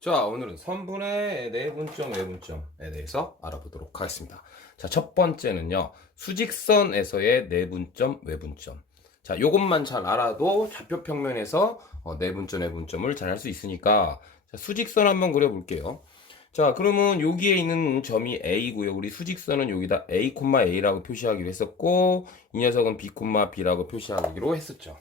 자, 오늘은 선분의 내분점, 외분점에 대해서 알아보도록 하겠습니다. 자, 첫 번째는요, 수직선에서의 내분점, 외분점. 자, 요것만 잘 알아도 좌표 평면에서 어, 내분점, 외분점을 잘 할 수 있으니까, 자, 수직선 한번 그려 볼게요. 자, 그러면 여기에 있는 점이 A고요. 우리 수직선은 여기다 A, A라고 표시하기로 했었고, 이 녀석은 B, B라고 표시하기로 했었죠.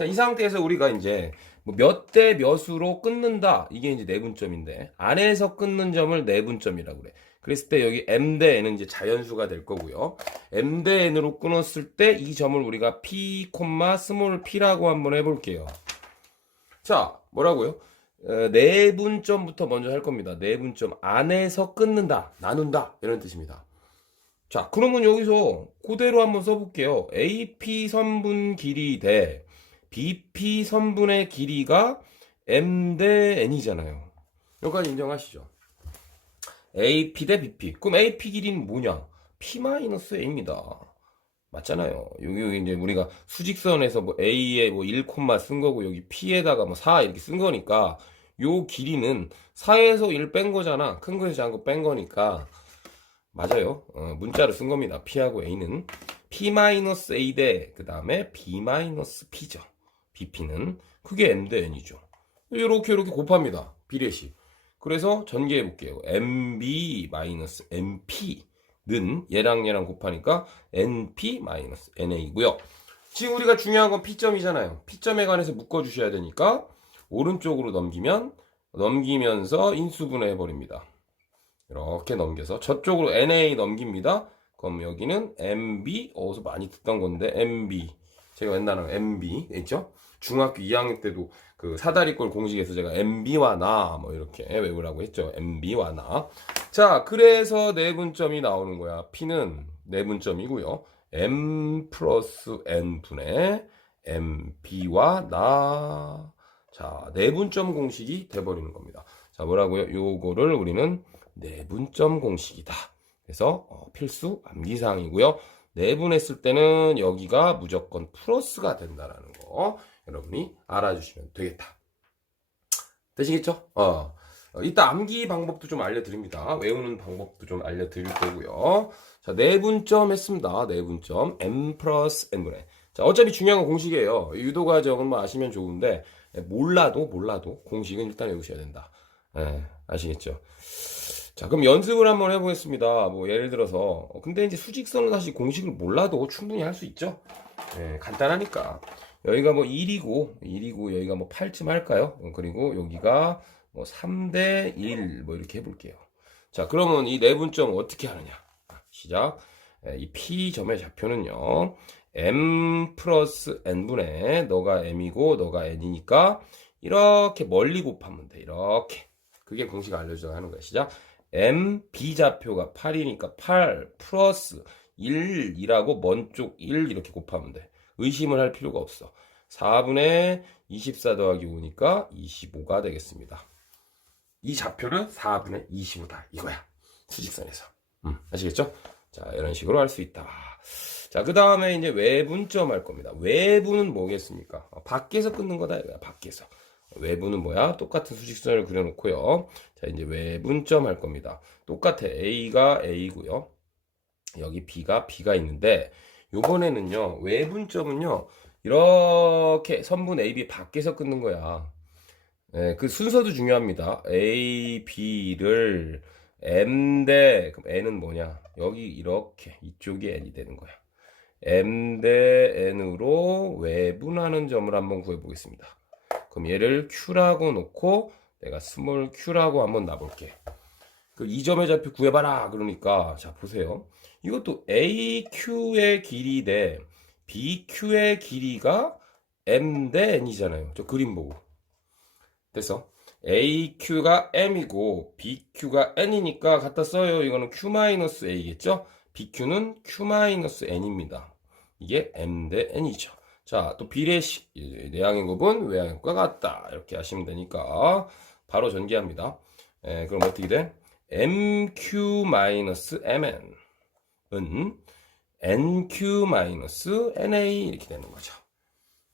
자, 이 상태에서 우리가 이제 뭐몇대 몇으로 끊는다. 이게 이제 내분점인데 안에서 끊는 점을 내분점이라고 그래. 그랬을 때 여기 m 대 n은 이제 자연수가 될 거고요. m 대 n으로 끊었을 때 이 점을 우리가 p, 스몰 p라고 한번 해 볼게요. 자, 뭐라고요? 어, 내분점부터 먼저 할 겁니다. 내분점 안에서 끊는다, 나눈다 이런 뜻입니다. 자, 그러면 여기서 그대로 한번 써볼게요. AP 선분 길이 대 BP 선분의 길이가 M 대 N이잖아요. 여기까지 인정하시죠? AP 대 BP. 그럼 AP 길이는 뭐냐? P-A입니다. 맞잖아요. 여기, 여기 이제 우리가 수직선에서 뭐 A에 뭐 1, 쓴 거고 여기 P에다가 뭐 4 이렇게 쓴 거니까 요 길이는 4에서 1 뺀 거잖아. 큰 거에서 작은 거 뺀 거니까 맞아요. 어, 문자로 쓴 겁니다. P하고 A는 P-A 대 그 다음에 B-P죠. BP는 그게 M 대 N이죠. 이렇게 이렇게 곱합니다. 비례식. 그래서 전개해 볼게요. MB-MP는 얘랑 얘랑 곱하니까 NP-NA고요. 지금 우리가 중요한 건 P점이잖아요. P점에 관해서 묶어 주셔야 되니까 오른쪽으로 넘기면 넘기면서 인수분해 버립니다. 이렇게 넘겨서 저쪽으로 NA 넘깁니다. 그럼 여기는 MB 어디서 많이 듣던 건데 MB 제가 옛날에 MB 있죠? 중학교 2학년 때도 그 사다리꼴 공식에서 제가 MB와 나 뭐 이렇게 외우라고 했죠. MB와 나. 자, 그래서 내분점이 나오는 거야. P는 내분점이고요. M 플러스 N 분의 MB와 나. 자, 내분점 공식이 돼버리는 겁니다. 자, 뭐라고요? 요거를 우리는 내분점 공식이다. 그래서 어, 필수 암기사항이고요. 내분했을 때는 여기가 무조건 플러스가 된다라는 거 여러분이 알아주시면 되겠다. 되시겠죠? 어. 어, 이따 암기 방법도 좀 알려드립니다. 외우는 방법도 좀 알려드릴 거고요. 자, 내분점 했습니다. 내분점. m 플러스 n분의. 자, 어차피 중요한 건 공식이에요. 유도 과정은 뭐 아시면 좋은데, 예, 몰라도, 몰라도, 공식은 일단 외우셔야 된다. 예, 아시겠죠? 자, 그럼 연습을 한번 해보겠습니다. 뭐, 예를 들어서, 어, 근데 이제 수직선은 사실 공식을 몰라도 충분히 할 수 있죠? 예, 간단하니까. 여기가 뭐 1이고, 1이고, 여기가 뭐 8쯤 할까요? 어, 그리고 여기가 뭐 3대 1, 뭐 이렇게 해볼게요. 자, 그러면 이 내분점 어떻게 하느냐? 시작. 예, 이 P점의 좌표는요, M 플러스 N분의, 너가 M이고, 너가 N이니까, 이렇게 멀리 곱하면 돼. 이렇게. 그게 공식 알려주자 하는 거야. 시작. M, B좌표가 8이니까 8 플러스 1이라고 먼 쪽 1 이렇게 곱하면 돼. 의심을 할 필요가 없어. 4분의 24 더하기 5니까 25가 되겠습니다. 이 좌표는 4분의 25다. 이거야. 수직선에서. 음, 아시겠죠? 자, 이런 식으로 할 수 있다. 자, 그 다음에 이제 외분점 할 겁니다. 외부는 뭐겠습니까? 어, 밖에서 끊는 거다. 이거야. 밖에서. 외부는 뭐야? 똑같은 수직선을 그려놓고요. 자, 이제 외분점 할 겁니다. 똑같아. A가 A고요. 여기 B가 B가 있는데, 요번에는요, 외분점은요, 이렇게 선분 AB 밖에서 끊는 거야. 예, 그 순서도 중요합니다. A, B를 M 대, 그럼 N은 뭐냐? 여기 이렇게, 이쪽이 N이 되는 거야. M 대 N으로 외분하는 점을 한번 구해보겠습니다. 그럼 얘를 Q라고 놓고 내가 스몰 Q라고 한번 놔볼게. 그이 점의 좌표 구해봐라. 그러니까 자 보세요. 이것도 AQ의 길이 대 BQ의 길이가 M 대 N이잖아요. 저 그림 보고. 됐어. AQ가 M이고 BQ가 N이니까 갖다 써요. 이거는 Q-A겠죠? BQ는 Q-N입니다. 이게 M 대 N이죠. 자, 또 비례식 내항의 곱은 외항의 곱과 같다. 이렇게 하시면 되니까 바로 전개합니다. 에, 그럼 어떻게 돼? MQ-MN 은 NQ-NA 이렇게 되는 거죠.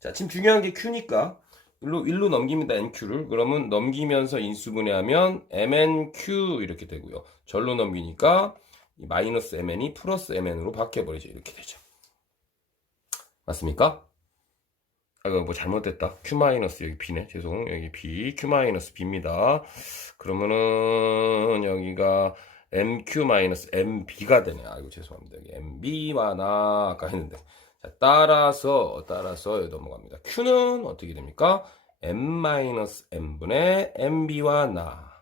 자, 지금 중요한 게 Q니까 일로 일로 넘깁니다. nq를. 그러면 넘기면서 인수 분해하면 mnq 이렇게 되고요. 절로 넘기니까 이 마이너스 mn이 플러스 mn으로 바뀌어 버리죠. 이렇게 되죠. 맞습니까? 아, 이거 뭐 잘못됐다. q 마이너스 여기 b네. 죄송. 여기 b. q 마이너스 b입니다. 그러면은 여기가 mq 마이너스 mb가 되네. 아이고 죄송합니다. mb와 나 아까 했는데. 자, 따라서 따라서 넘어갑니다. q는 어떻게 됩니까? m 마이너스 m분의 mb와 나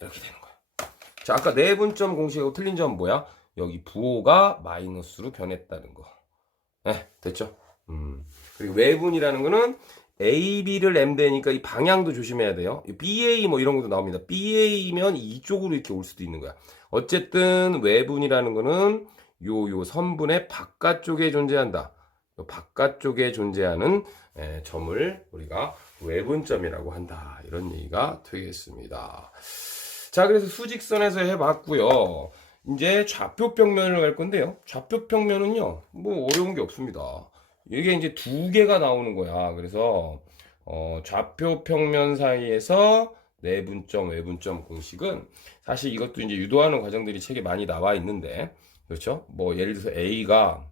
이렇게 되는 거예요. 자, 아까 내분점 공식하고 틀린 점은 뭐야? 여기 부호가 마이너스로 변했다는 거. 네, 됐죠? 음. 그리고 외분이라는 거는 A, B를 M 되니까 이 방향도 조심해야 돼요. 이 BA 뭐 이런 것도 나옵니다. BA면 이쪽으로 이렇게 올 수도 있는 거야. 어쨌든 외분이라는 거는 요, 요 선분의 바깥쪽에 존재한다. 요 바깥쪽에 존재하는 에, 점을 우리가 외분점이라고 한다. 이런 얘기가 되겠습니다. 자, 그래서 수직선에서 해봤고요. 이제 좌표 평면을 갈 건데요. 좌표 평면은요, 뭐 어려운 게 없습니다. 이게 이제 두 개가 나오는 거야. 그래서 어, 좌표 평면 사이에서 내분점, 외분점 공식은 사실 이것도 이제 유도하는 과정들이 책에 많이 나와 있는데, 그렇죠? 뭐 예를 들어서 A가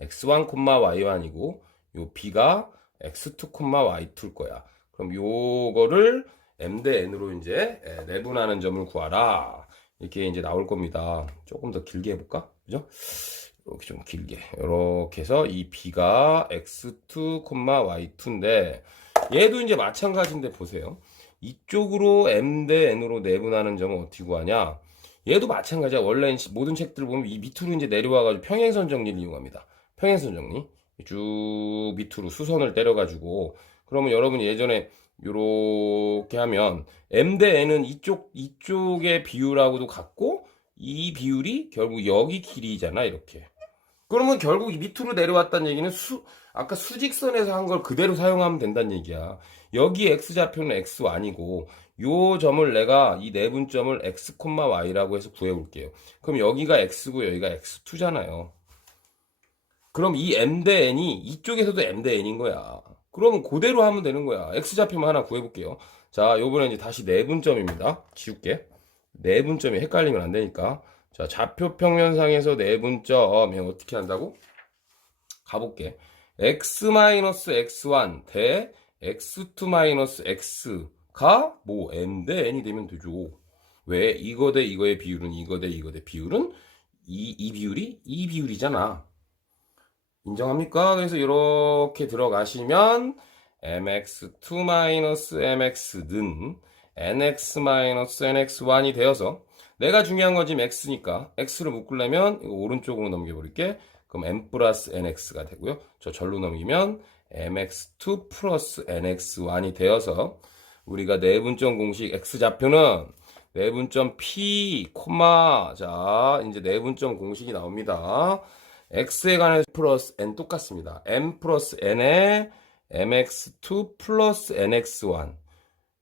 x1, y1이고, 요 B가 x2, y2일 거야. 그럼 요거를 m 대 n으로 이제 에, 내분하는 점을 구하라. 이렇게 이제 나올 겁니다. 조금 더 길게 해볼까? 그죠? 이렇게 좀 길게. 이렇게 해서 이 b가 x2, y2인데 얘도 이제 마찬가지인데 보세요. 이쪽으로 m 대 n으로 내분하는 점은 어떻게 구하냐? 얘도 마찬가지야. 원래 모든 책들 보면 이 밑으로 이제 내려와가지고 평행선 정리를 이용합니다. 평행선 정리. 쭉 밑으로 수선을 때려가지고 그러면 여러분 예전에 요렇게 하면 m 대 n은 이쪽 이쪽의 비율하고도 같고 이 비율이 결국 여기 길이잖아 이렇게. 그러면 결국 이 밑으로 내려왔다는 얘기는 수 아까 수직선에서 한 걸 그대로 사용하면 된다는 얘기야. 여기 x 좌표는 x1이고 요 점을 내가 이 내분점을 x, y라고 해서 구해 볼게요. 그럼 여기가 x고 여기가 x2잖아요. 그럼 이 m 대 n이 이쪽에서도 m 대 n인 거야. 그러면 그대로 하면 되는 거야. x 좌표만 하나 구해 볼게요. 자, 요번에 이제 다시 내분점입니다. 지울게. 내분점이 헷갈리면 안 되니까. 자, 좌표 평면상에서 내분점이 어떻게 한다고? 가볼게. x-x1 대 x2-x가 뭐 m 대 n이 되면 되죠. 왜? 이거 대 이거의 비율은 이거 대 이거 대 비율은 이, 이 비율이 이 비율이잖아. 인정합니까? 그래서 이렇게 들어가시면 mx2-mx는 nx-nx1이 되어서 내가 중요한 건 지금 x니까 x를 묶으려면 이거 오른쪽으로 넘겨버릴게. 그럼 m 플러스 nx가 되고요. 저 절로 넘기면 mx2 플러스 nx1이 되어서 우리가 내분점 공식 x좌표는 내분점 p, 콤마 자 이제 내분점 공식이 나옵니다. X에 관해서 플러스 n 똑같습니다. M 플러스 n에 mx2 플러스 nx1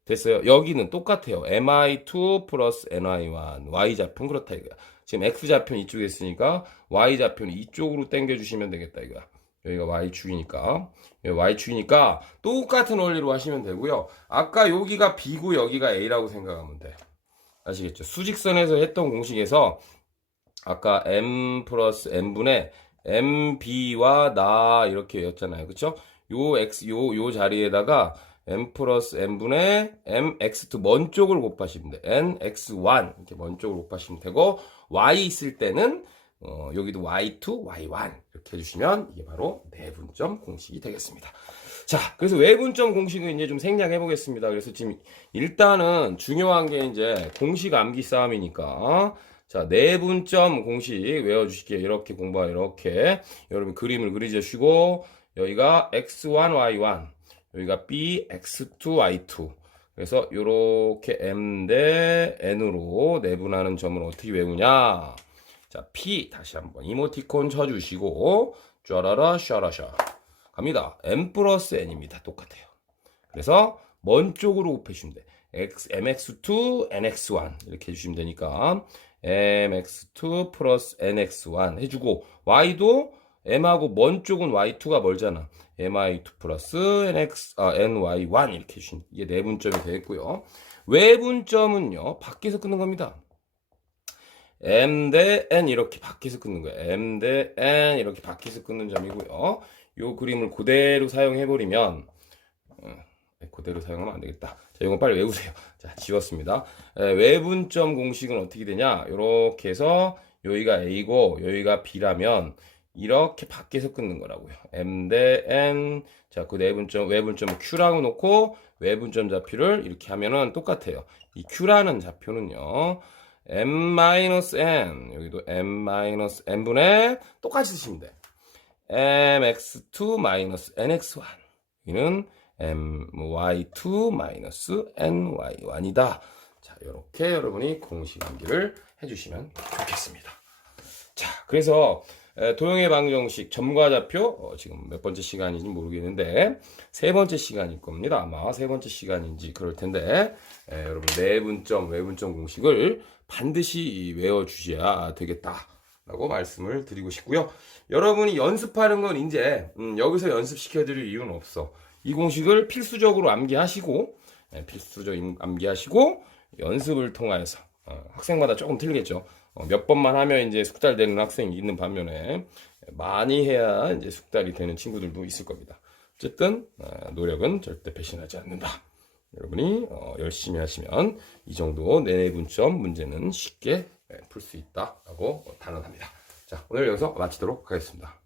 됐어요. 여기는 똑같아요. mi2 플러스 ny1 y좌표는 그렇다 이거야. 지금 x좌표는 이쪽에 있으니까 y좌표는 이쪽으로 당겨주시면 되겠다 이거야. 여기가 y축이니까 y축이니까 똑같은 원리로 하시면 되고요. 아까 여기가 b고 여기가 a라고 생각하면 돼. 아시겠죠? 수직선에서 했던 공식에서 아까 m 플러스 n분의 mb와 나 이렇게 외웠잖아요. 그쵸? 요 x 요 요 자리에다가 m 플러스 n분의 mx2 먼 쪽을 곱하시면 돼. nx1 이렇게 먼 쪽을 곱하시면 되고 y 있을 때는 어, 여기도 y2, y1 이렇게 해주시면 이게 바로 내분점 공식이 되겠습니다. 자, 그래서 외분점 공식을 이제 좀 생략해 보겠습니다. 그래서 지금 일단은 중요한 게 이제 공식 암기 싸움이니까 자, 내분점 공식 외워주실게요. 이렇게 공부하 이렇게 여러분 그림을 그려주시고 여기가 x1, y1 여기가 b, x2, y2 그래서 이렇게 m 대 n으로 내분하는 점을 어떻게 외우냐? 자 p 다시 한번 이모티콘 쳐주시고 쫘라라 샤라샤. 갑니다. M 플러스 n입니다. 똑같아요. 그래서 먼 쪽으로 곱해주시면 돼. X, mx2, nx1 이렇게 해주시면 되니까 mx2 플러스 nx1 해주고 y도 m하고 먼 쪽은 y2가 멀잖아. my2 플러스 nx, 아, ny1 이렇게 주신 이게 내분점이 되겠고요. 외분점은요 밖에서 끊는 겁니다. m 대 n 이렇게 밖에서 끊는 거예요. m 대 n 이렇게 밖에서 끊는 점이고요. 요 그림을 그대로 사용해 버리면 어, 그대로 사용하면 안 되겠다. 자, 이건 빨리 외우세요. 자, 지웠습니다. 에, 외분점 공식은 어떻게 되냐? 이렇게 해서 여기가 a고 여기가 b라면 이렇게 밖에서 끊는 거라고요. m 대 n 자, 그 내분점 외분점을 q라고 놓고 외분점 좌표를 이렇게 하면은 똑같아요. 이 q라는 좌표는요. m-n 여기도 m-n분의 똑같이 쓰시면 돼. mx2 nx1 여기는 my2 ny1이다. 자, 이렇게 여러분이 공식 암기를 해주시면 좋겠습니다. 자, 그래서 에, 도형의 방정식 점과좌표 어, 지금 몇 번째 시간인지 모르겠는데 세 번째 시간일 겁니다. 아마 세 번째 시간인지 그럴 텐데 에, 여러분 내분점 외분점 공식을 반드시 외워 주셔야 되겠다 라고 말씀을 드리고 싶고요. 여러분이 연습하는 건 이제 음, 여기서 연습시켜 드릴 이유는 없어. 이 공식을 필수적으로 암기하시고 예, 필수적으로 암기하시고 연습을 통해서 어, 학생마다 조금 틀리겠죠. 어, 몇 번만 하면 이제 숙달 되는 학생이 있는 반면에 많이 해야 이제 숙달이 되는 친구들도 있을 겁니다. 어쨌든 어, 노력은 절대 배신하지 않는다. 여러분이 어, 열심히 하시면 이 정도 내분점 문제는 쉽게 풀 수 있다라고 단언합니다. 자 오늘 여기서 마치도록 하겠습니다.